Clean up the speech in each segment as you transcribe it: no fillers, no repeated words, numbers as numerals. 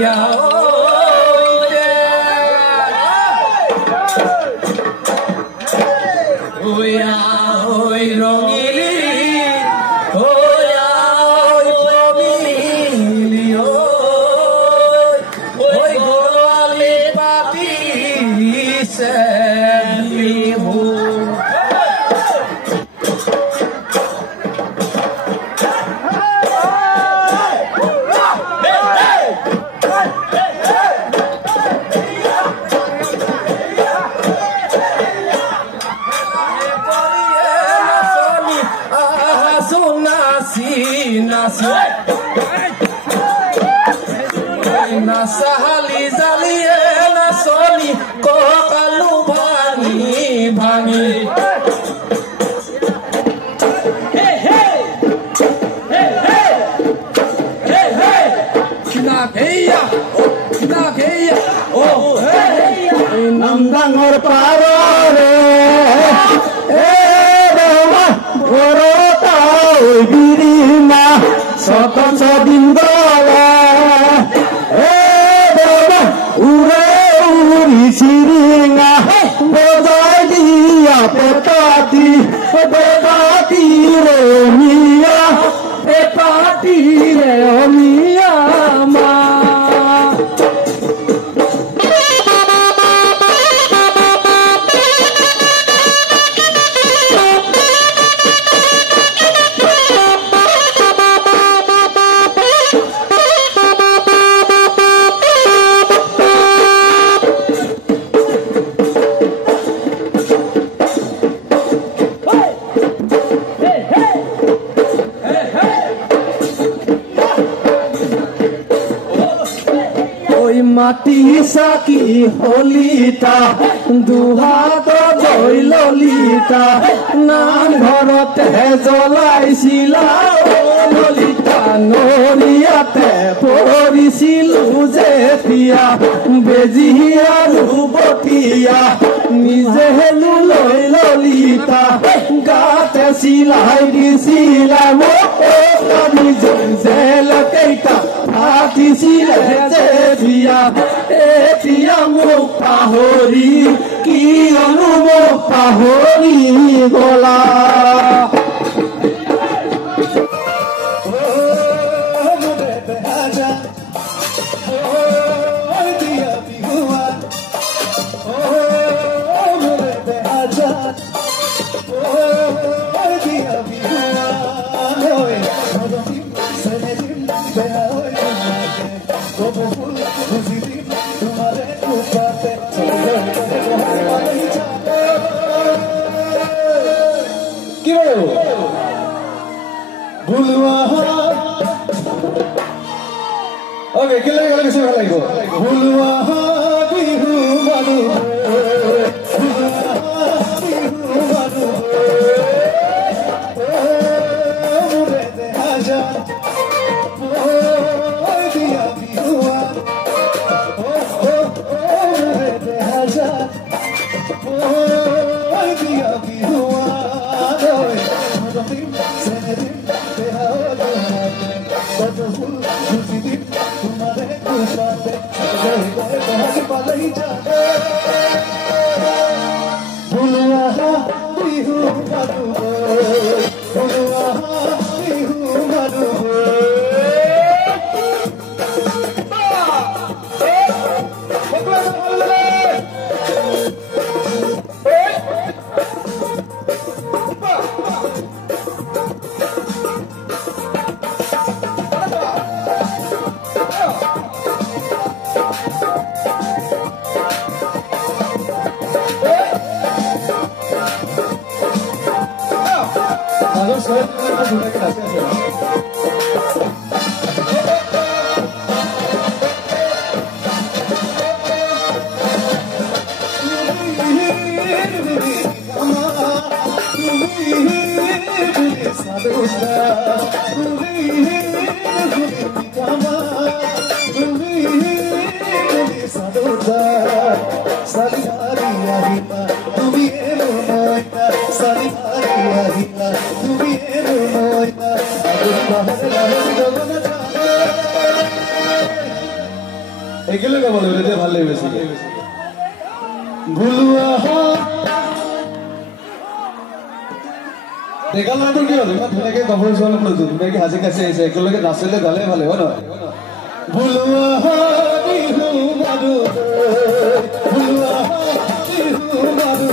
দিয়া ঐ রঙিলি ঐ গোয়ালি পাতিছে Bihu Nasahali zalie nasoni kokalu bhangi hey hey hey hey hey hey kina keya oh hey namdangor parore dewa gorota birima soton sodin gola Siringa Bodaiya Petati Romia Ma মাটি Psaki হলিতা দুহাত জয় ললিতা নাম ঘৰতে জ্বলাইছিলা ললিতা নৰিয়াতে পৰিছিলো যেতিয়া বেজি আৰু বতিয়া নিজে হেলো লৈ ললিতা গাতে চিলাই দিছিলা মোক নিজে জেল কেইটা ফাটিছিলে যেতিয়া এতিয়া মোক পাহৰি কিয়নো মোক পাহৰি গলা Okay, ¿qué le digo que se va a la hijo? একেলগে গাব লাগিব তেতিয়া ভাল লাগিব বেছিকে ভুলুৱা ডেকা ল'ৰাটো কি হ'ল ইমান ধুনীয়াকে গাভৰু ছোৱালী লৈছো ধুনীয়াকে সাজি কাচি আহিছে একেলগে নাচিলে গালে ভালে হয় নহয় ভুলুৱা বিহু মাৰো ভুলুৱা বিহু মাৰো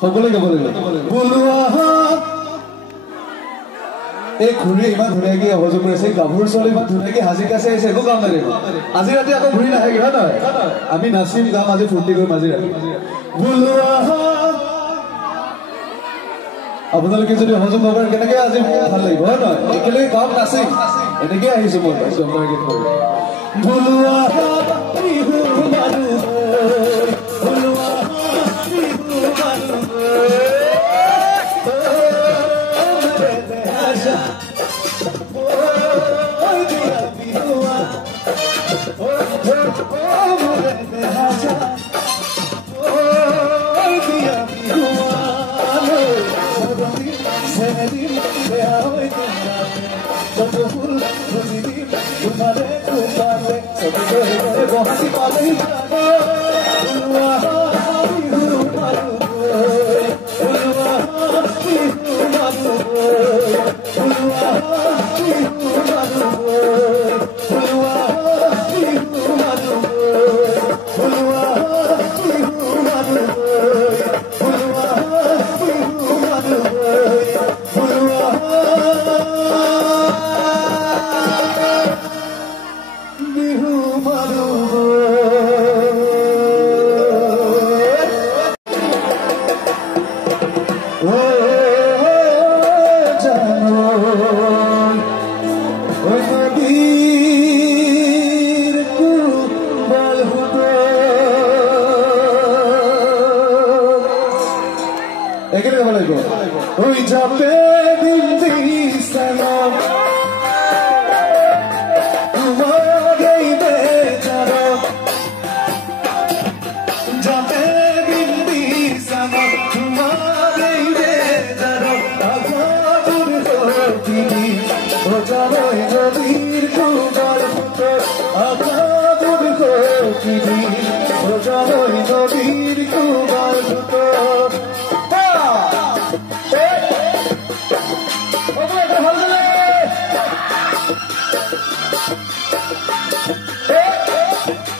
সকলোৱে গাব লাগিব এই ঘূৰি ইমান ধুনীয়াকে অভিযোগ কৰিছে গাভৰু ছোৱালী ইমান ধুনীয়াকে সাজি কাচি আহিছে একো কাম নালাগিব আজি ৰাতি আকৌ ঘূৰি নাথাকিব হয় নহয় আমি নাচিম গাম আজি ফূৰ্তি কৰিম আজি ৰাতি আপোনালোকে যদি অভিযোগ নকৰে কেনেকে আজি ভাল লাগিব হয় নহয় একেলগে গাম নাচিম এনেকে আহিছো মই ভুলুৱা বিহু মাৰো Hey!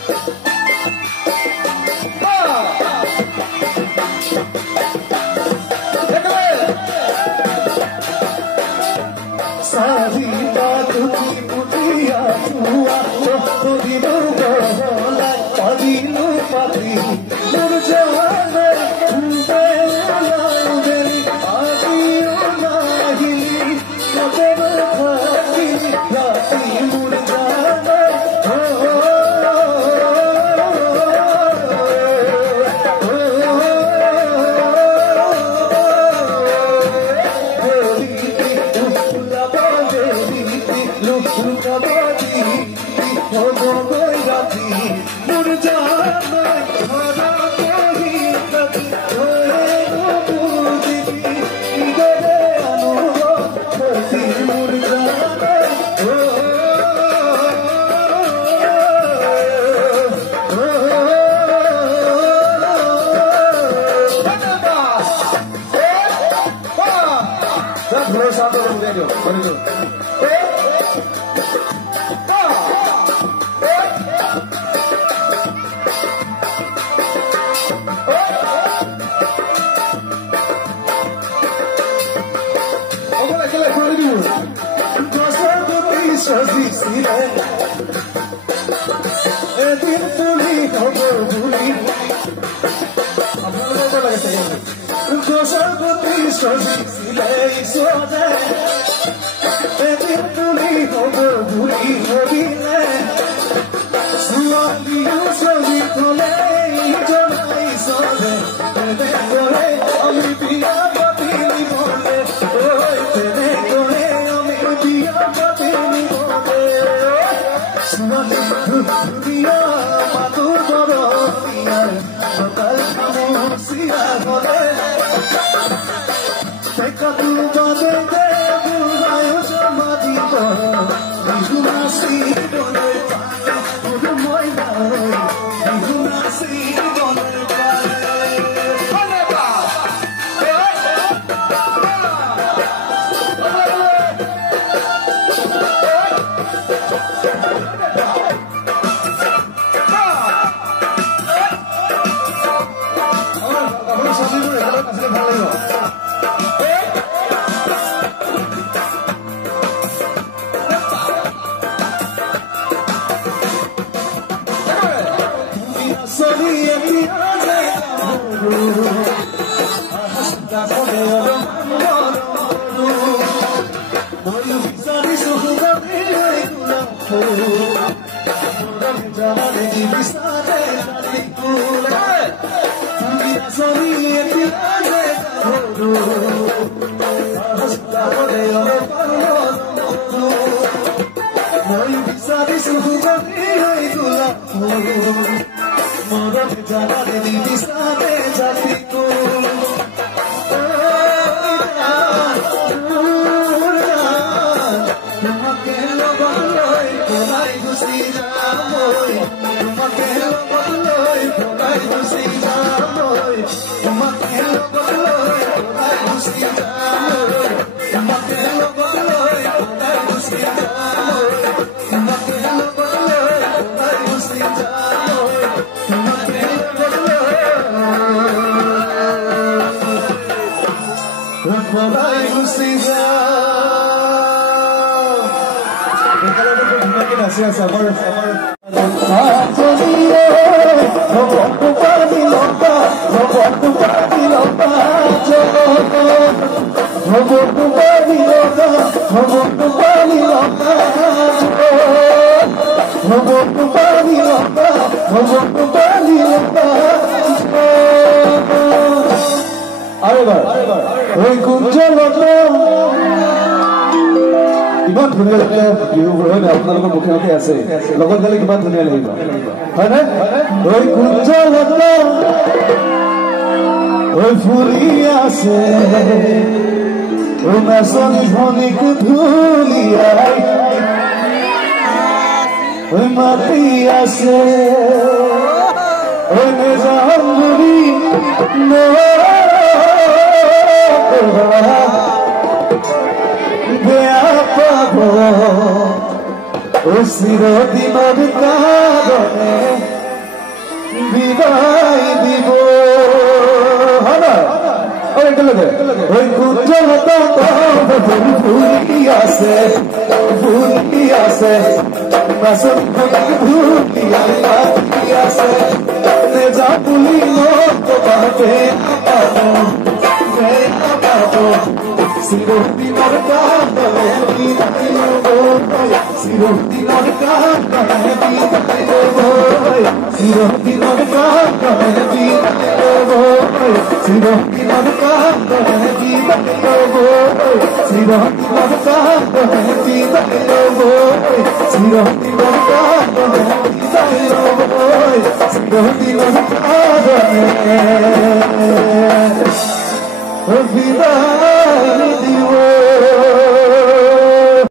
ইমান ধুনীয়া লাগে বিহুবোৰ হয় নে আপোনালোকৰ মুখে মুখে আছে লগত গালে কিমান ধুনীয়া লাগিব হয়নে ঐ কুঞ্জলতা ঐ ফুৰি আছে ঐ মেচনি ভনিক ধুলিয়াই ঐ মাতি আছে ঐ নেজানুৰি বেয়া পাব চিৰদিনৰ কাৰনে বিদায় দিব একেলগে ঐ কুঞ্জলতা ফুলি আছে বাসন ভুলি আল্লাহ কি আছে নে যা ভুলি তো বাতে সিরোতি নরকা বলে কি সিরোতি নরকা বলে কি সিরোতি নরকা বলে কি সিরোতি নরকা বলে কি সিরোতি নরকা বলে কি সিরোতি নরকা বলে কি সিরোতি নরকা বলে বিদায় দিও